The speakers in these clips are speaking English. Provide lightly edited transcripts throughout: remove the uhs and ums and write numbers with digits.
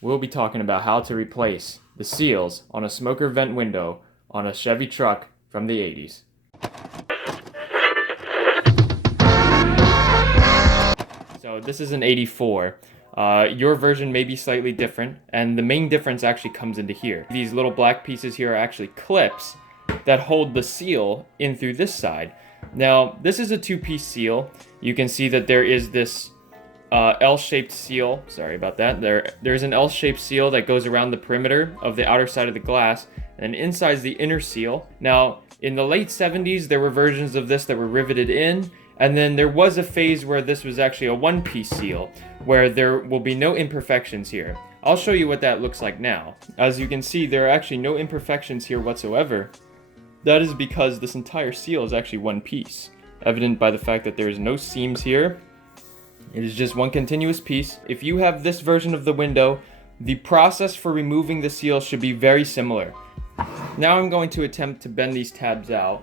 we'll be talking about how to replace the seals on a smoker vent window on a Chevy truck from the 80s. So this is an 84. Your version may be slightly different, and the main difference actually comes into here. These little black pieces here are actually clips that hold the seal in through this side. Now, this is a two-piece seal. You can see that there is this L-shaped seal. Sorry about that. There's an L-shaped seal that goes around the perimeter of the outer side of the glass, and inside is the inner seal. Now, in the late 70s, there were versions of this that were riveted in, and then there was a phase where this was actually a one-piece seal, where there will be no imperfections here. I'll show you what that looks like now. As you can see, there are actually no imperfections here whatsoever. That is because this entire seal is actually one piece, evident by the fact that there is no seams here. It is just one continuous piece. If you have this version of the window, the process for removing the seal should be very similar. Now I'm going to attempt to bend these tabs out.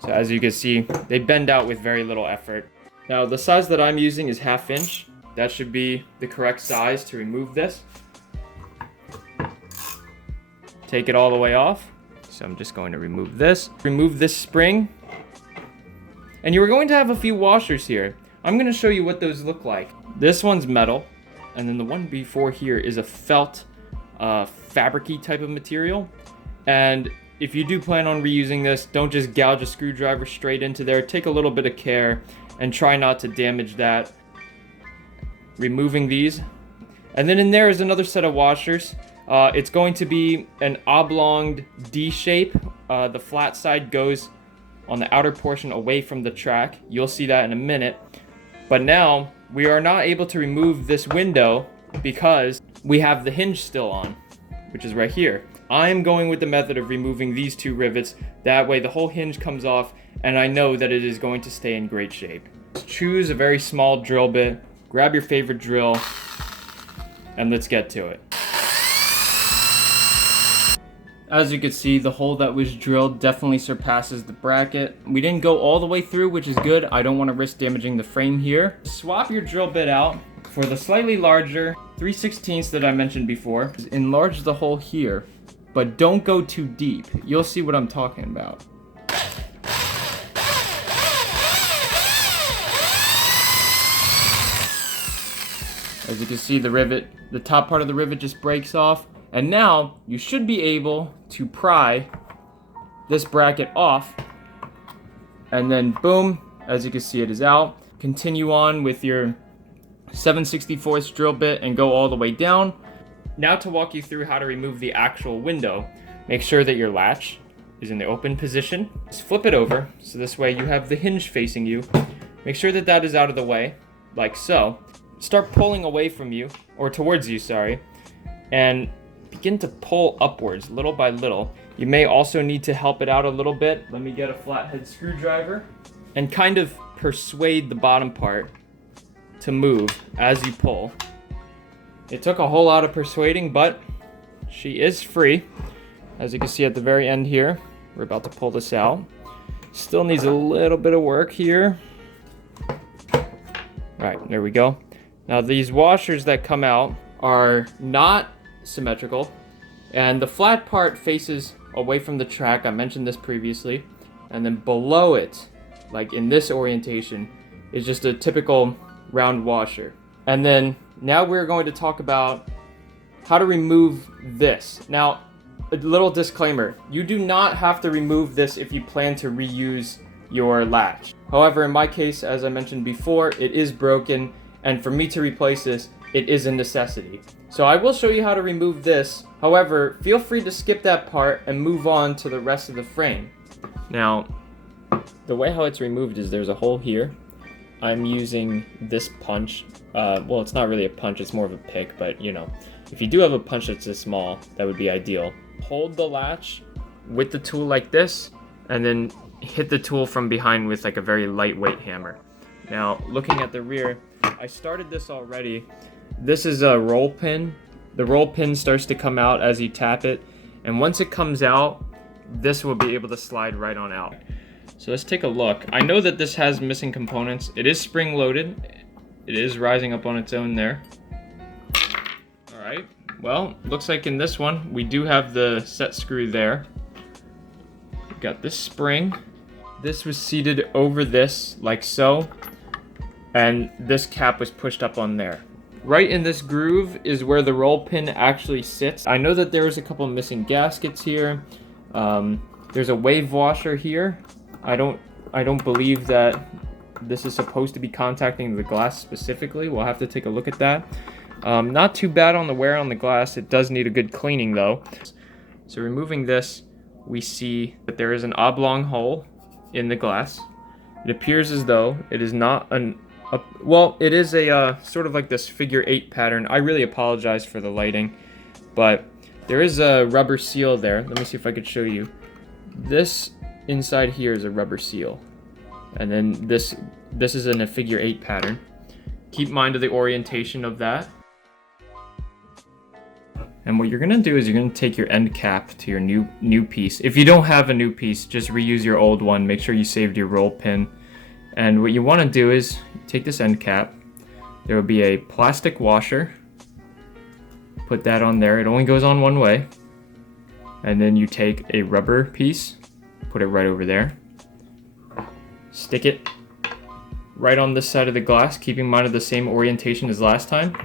So as you can see, they bend out with very little effort. Now the size that I'm using is 1/2 inch. That should be the correct size to remove this. Take it all the way off. So I'm just going to remove this. Remove this spring. And you're going to have a few washers here. I'm going to show you what those look like. This one's metal. And then the one before here is a felt fabric-y type of material. And if you do plan on reusing this, don't just gouge a screwdriver straight into there. Take a little bit of care and try not to damage that. Removing these. And then in there is another set of washers. It's going to be an oblonged D shape. The flat side goes on the outer portion away from the track. You'll see that in a minute. But now we are not able to remove this window because we have the hinge still on, which is right here. I'm going with the method of removing these two rivets. That way the whole hinge comes off and I know that it is going to stay in great shape. Choose a very small drill bit, grab your favorite drill, and let's get to it. As you can see, the hole that was drilled definitely surpasses the bracket. We didn't go all the way through, which is good. I don't want to risk damaging the frame here. Swap your drill bit out for the slightly larger 3/16 that I mentioned before. Enlarge the hole here, but don't go too deep. You'll see what I'm talking about. As you can see, the top part of the rivet just breaks off. And now you should be able to pry this bracket off. And then boom, as you can see, it is out. Continue on with your 7/64 drill bit and go all the way down. Now to walk you through how to remove the actual window, make sure that your latch is in the open position. Just flip it over, so this way you have the hinge facing you. Make sure that that is out of the way, like so. Start pulling away from you, or towards you, sorry, and begin to pull upwards little by little. You may also need to help it out a little bit. Let me get a flathead screwdriver and kind of persuade the bottom part to move as you pull. It took a whole lot of persuading, but she is free. As you can see at the very end here, we're about to pull this out. Still needs a little bit of work here. All right, there we go. Now these washers that come out are not symmetrical, and the flat part faces away from the track. I mentioned this previously, and then below it, like in this orientation, is just a typical round washer. And then now we're going to talk about how to remove this. Now, a little disclaimer, you do not have to remove this if you plan to reuse your latch. However, in my case, as I mentioned before, it is broken, and for me to replace this, it is a necessity. So I will show you how to remove this. However, feel free to skip that part and move on to the rest of the frame. Now, the way how it's removed is there's a hole here. I'm using this punch. Well, it's not really a punch, it's more of a pick, but you know, if you do have a punch that's this small, that would be ideal. Hold the latch with the tool like this, and then hit the tool from behind with like a very lightweight hammer. Now, looking at the rear, I started this already. This is a roll pin. The roll pin starts to come out as you tap it, and once it comes out, this will be able to slide right on out. So let's take a look. I know that this has missing components. It is spring loaded. It is rising up on its own there. All right, well, looks like in this one, we do have the set screw there. We've got this spring. This was seated over this like so, and this cap was pushed up on there. Right in this groove is where the roll pin actually sits. I know that there's a couple missing gaskets here. There's a wave washer here. I don't believe that this is supposed to be contacting the glass specifically. We'll have to take a look at that. Not too bad on the wear on the glass. It does need a good cleaning though. So removing this, we see that there is an oblong hole in the glass. It appears as though it is not well, it is a sort of like this figure 8 pattern. I really apologize for the lighting, but there is a rubber seal there. Let me see if I could show you. This inside here is a rubber seal, and then this is in a figure 8 pattern. Keep mind of the orientation of that. And what you're gonna do is you're gonna take your end cap to your new piece. If you don't have a new piece, just reuse your old one. Make sure you saved your roll pin. And what you want to do is take this end cap. There will be a plastic washer. Put that on there. It only goes on one way. And then you take a rubber piece, put it right over there. Stick it right on this side of the glass, keeping in mind of the same orientation as last time.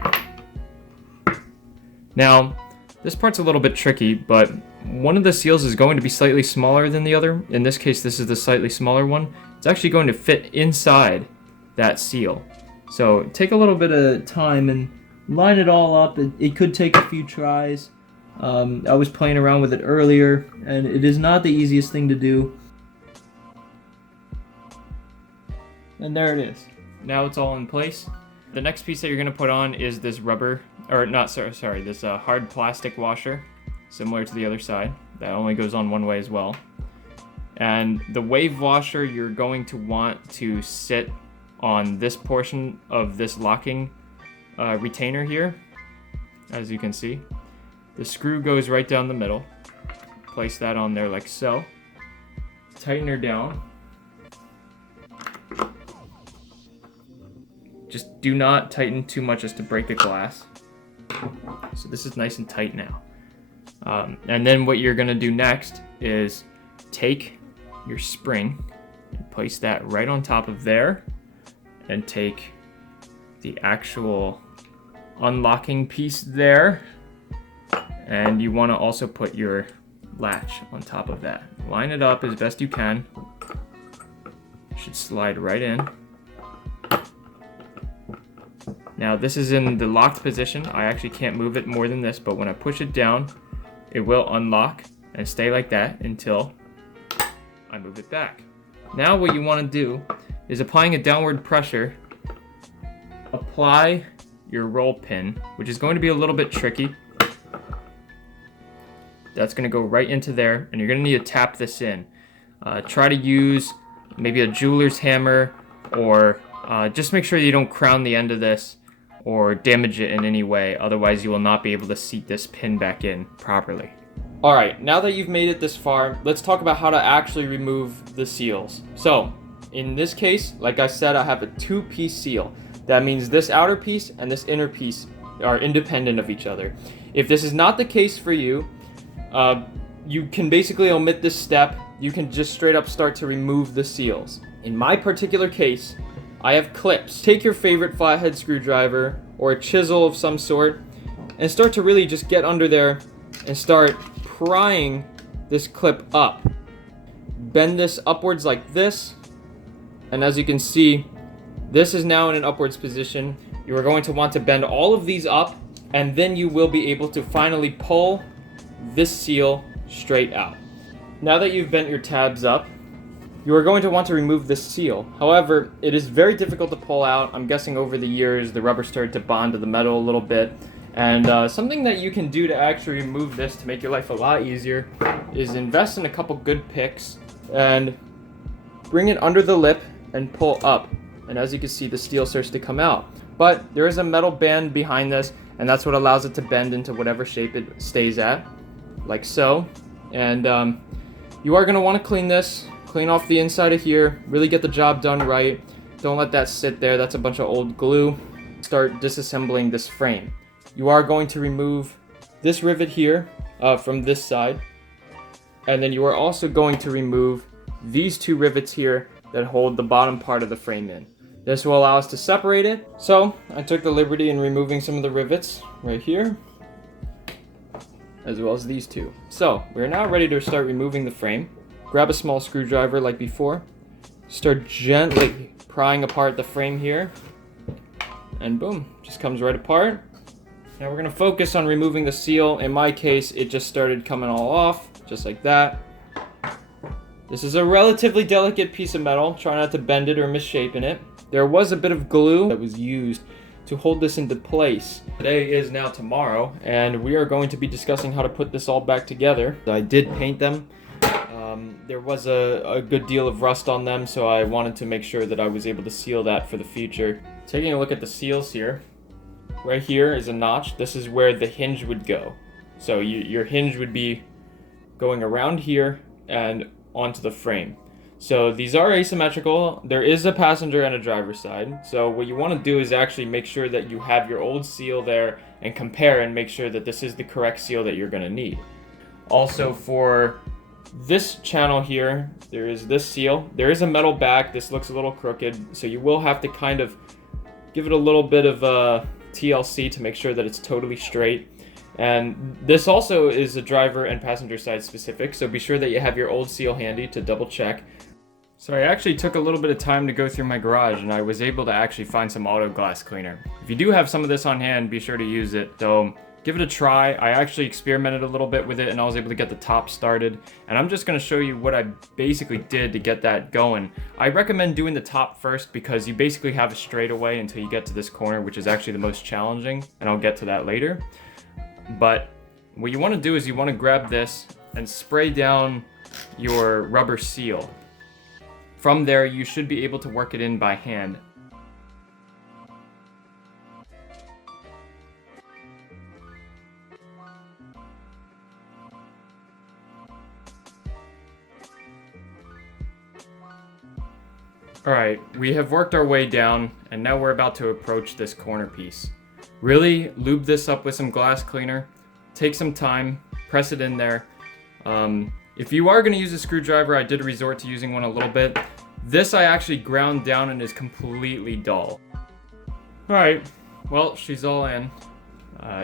Now, this part's a little bit tricky, but one of the seals is going to be slightly smaller than the other. In this case, this is the slightly smaller one. It's actually going to fit inside that seal. So take a little bit of time and line it all up. It could take a few tries. I was playing around with it earlier, and it is not the easiest thing to do. And there it is. Now it's all in place. The next piece that you're going to put on is this rubber, or not, sorry, this hard plastic washer, similar to the other side. That only goes on one way as well. And the wave washer, you're going to want to sit on this portion of this locking retainer here, as you can see. The screw goes right down the middle. Place that on there like so. Tighten her down. Just do not tighten too much as to break the glass. So this is nice and tight now. And then what you're gonna do next is take your spring and place that right on top of there, and take the actual unlocking piece there, and you want to also put your latch on top of that. Line it up as best you can. It should slide right in. Now this is in the locked position. I actually can't move it more than this, but when I push it down, it will unlock and stay like that until I move it back. Now what you want to do is, applying a downward pressure, apply your roll pin, which is going to be a little bit tricky. That's going to go right into there, and you're going to need to tap this in. Try to use maybe a jeweler's hammer, or just make sure you don't crown the end of this or damage it in any way. Otherwise you will not be able to seat this pin back in properly. Alright, now that you've made it this far, let's talk about how to actually remove the seals. So, in this case, like I said, I have a 2-piece seal. That means this outer piece and this inner piece are independent of each other. If this is not the case for you, you can basically omit this step. You can just straight up start to remove the seals. In my particular case, I have clips. Take your favorite flathead screwdriver or a chisel of some sort and start to really just get under there and start prying this clip up. Bend this upwards like this, and as you can see, this is now in an upwards position. You are going to want to bend all of these up, and then you will be able to finally pull this seal straight out. Now that you've bent your tabs up, you are going to want to remove this seal. However, it is very difficult to pull out. I'm guessing over the years the rubber started to bond to the metal a little bit. And something that you can do to actually remove this to make your life a lot easier is invest in a couple good picks and bring it under the lip and pull up. And as you can see, the steel starts to come out. But there is a metal band behind this, and that's what allows it to bend into whatever shape it stays at, like so. And You are going to want to clean this, clean off the inside of here, really get the job done right. Don't let that sit there, that's a bunch of old glue. Start disassembling this frame. You are going to remove this rivet here from this side, and then you are also going to remove these two rivets here that hold the bottom part of the frame in. This will allow us to separate it. So I took the liberty in removing some of the rivets right here, as well as these two. So we're now ready to start removing the frame. Grab a small screwdriver like before. Start gently prying apart the frame here. And boom, just comes right apart. Now we're gonna focus on removing the seal. In my case, it just started coming all off, just like that. This is a relatively delicate piece of metal. Try not to bend it or misshapen it. There was a bit of glue that was used to hold this into place. Today is now tomorrow, and we are going to be discussing how to put this all back together. I did paint them. There was a good deal of rust on them, so I wanted to make sure that I was able to seal that for the future. Taking a look at the seals here, right here is a notch. This is where the hinge would go. So your hinge would be going around here and onto the frame. So these are asymmetrical. There is a passenger and a driver's side. So what you want to do is actually make sure that you have your old seal there and compare and make sure that this is the correct seal that you're going to need. Also for this channel here, there is this seal. There is a metal back. This looks a little crooked, so you will have to kind of give it a little bit of TLC to make sure that it's totally straight. And this also is a driver and passenger side specific, so be sure that you have your old seal handy to double check. So I actually took a little bit of time to go through my garage, and I was able to actually find some auto glass cleaner. If you do have some of this on hand, be sure to use it. So give it a try. I actually experimented a little bit with it, and I was able to get the top started. And I'm just going to show you what I basically did to get that going. I recommend doing the top first because you basically have a straightaway until you get to this corner, which is actually the most challenging, and I'll get to that later. But what you want to do is you want to grab this and spray down your rubber seal. From there, you should be able to work it in by hand. Alright, we have worked our way down, and now we're about to approach this corner piece. Really lube this up with some glass cleaner, take some time, press it in there. If you are going to use a screwdriver, I did resort to using one a little bit. This I actually ground down and is completely dull. Alright, well, she's all in.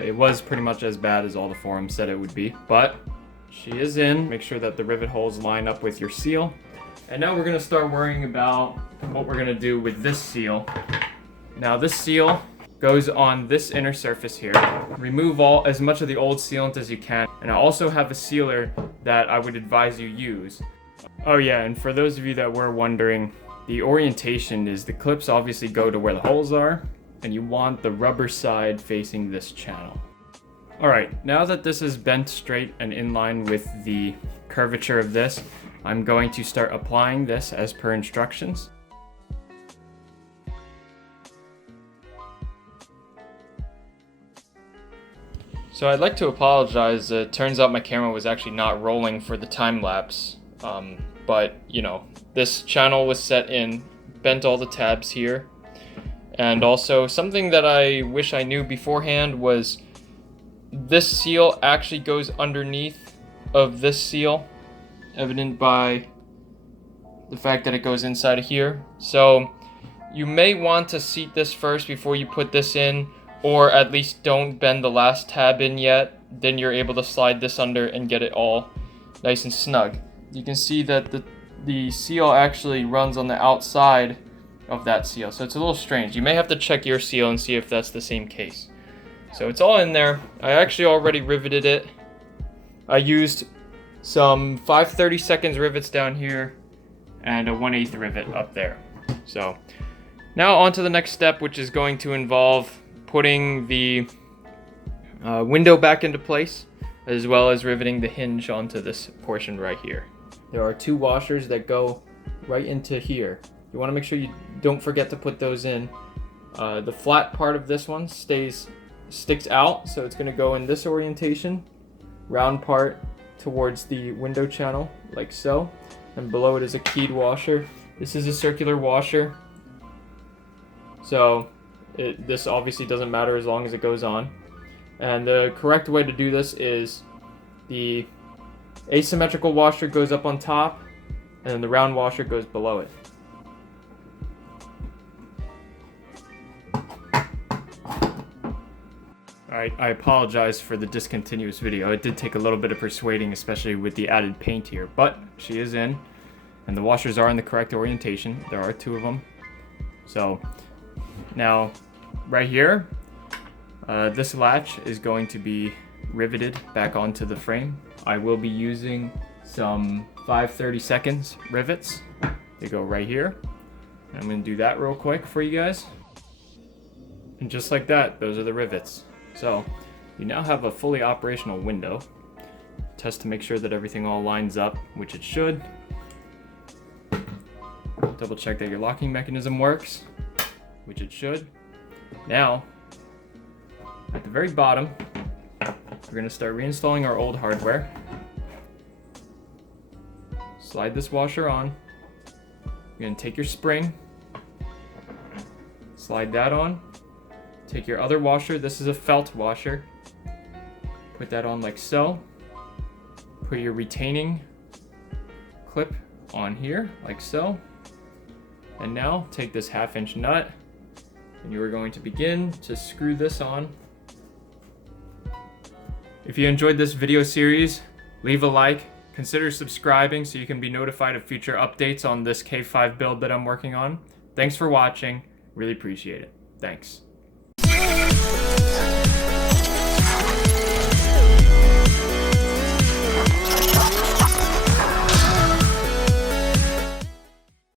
It was pretty much as bad as all the forums said it would be, but she is in. Make sure that the rivet holes line up with your seal. And now we're going to start worrying about what we're going to do with this seal. Now this seal goes on this inner surface here. Remove as much of the old sealant as you can. And I also have a sealer that I would advise you use. Oh yeah, and for those of you that were wondering, the orientation is the clips obviously go to where the holes are, and you want the rubber side facing this channel. Alright, now that this is bent straight and in line with the curvature of this, I'm going to start applying this as per instructions. So I'd like to apologize. It turns out my camera was actually not rolling for the time lapse. But, you know, this channel was set in, bent all the tabs here. And also, something that I wish I knew beforehand was this seal actually goes underneath of this seal, evident by the fact that it goes inside of here. So you may want to seat this first before you put this in, or at least don't bend the last tab in yet. Then you're able to slide this under and get it all nice and snug. You can see that the seal actually runs on the outside of that seal, so it's a little strange. You may have to check your seal and see if that's the same case. So it's all in there. I actually already riveted it. I used some 5/32 rivets down here and a 1/8 rivet up there. So now on to the next step, which is going to involve putting the window back into place, as well as riveting the hinge onto this portion right here. There are two washers that go right into here. You want to make sure you don't forget to put those in. The flat part of this one sticks out, so it's going to go in this orientation. Round part towards the window channel, like so. And below it is a keyed washer. This is a circular washer, so this obviously doesn't matter as long as it goes on. And the correct way to do this is the asymmetrical washer goes up on top, and then the round washer goes below it. Alright, I apologize for the discontinuous video. It did take a little bit of persuading, especially with the added paint here, but she is in, and the washers are in the correct orientation. There are 2 of them. So now right here, this latch is going to be riveted back onto the frame. I will be using some 5/32 rivets. They go right here. I'm going to do that real quick for you guys. And just like that, those are the rivets. So you now have a fully operational window. Test to make sure that everything all lines up, which it should. Double check that your locking mechanism works, which it should. Now, at the very bottom, we're going to start reinstalling our old hardware. Slide this washer on. You're going to take your spring, slide that on. Take your other washer, this is a felt washer, put that on like so. Put your retaining clip on here, like so. And now take this 1/2-inch nut, and you are going to begin to screw this on. If you enjoyed this video series, leave a like, consider subscribing so you can be notified of future updates on this K5 build that I'm working on. Thanks for watching, really appreciate it. Thanks.